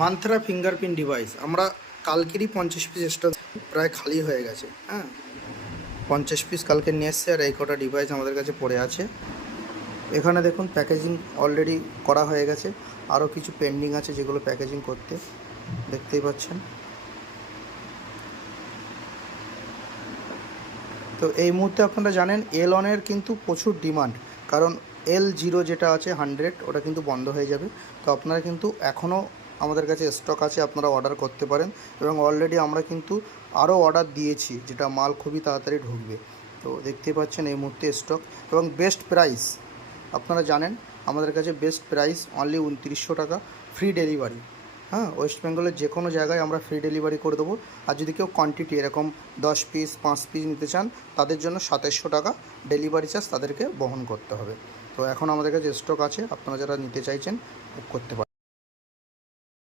Mantra fingerprint device আমরা কালকেরই 50 piece stock প্রায় খালি হয়ে গেছে। হ্যাঁ, 50 পিস কালকে নিয়ে এসছে আর এই কটা ডিভাইস আমাদের কাছে পড়ে আছে। এখানে দেখুন প্যাকেজিং অলরেডি করা হয়ে গেছে, আরও কিছু পেন্ডিং আছে যেগুলো প্যাকেজিং করতে, দেখতেই পাচ্ছেন। তো এই মুহূর্তে আপনারা জানেন L1-এর কিন্তু প্রচুর ডিমান্ড, কারণ L0 যেটা আছে 100 ওটা কিন্তু বন্ধ হয়ে যাবে। তো আপনারা কিন্তু এখনও আমাদের কাছে স্টক আছে, আপনারা অর্ডার করতে পারেন এবং অলরেডি আমরা কিন্তু আরও অর্ডার দিয়েছি, যেটা মাল খুবই তাড়াতাড়ি ঢুকবে। তো দেখতেই পাচ্ছেন এই মুহূর্তে স্টক এবং বেস্ট প্রাইস। আপনারা জানেন আমাদের কাছে বেস্ট প্রাইস অনলি 2900 টাকা, ফ্রি ডেলিভারি। হ্যাঁ, ওয়েস্ট বেঙ্গলের যে কোনো জায়গায় আমরা ফ্রি ডেলিভারি করে দেবো। আর যদি কেউ কোয়ান্টিটি এরকম 10 পিস 5 পিস নিতে চান, তাদের জন্য 2700 টাকা ডেলিভারি চার্জ তাদেরকে বহন করতে হবে। তো এখন আমাদের কাছে স্টক আছে, আপনারা যারা নিতে চাইছেন বুক করতে পারেন।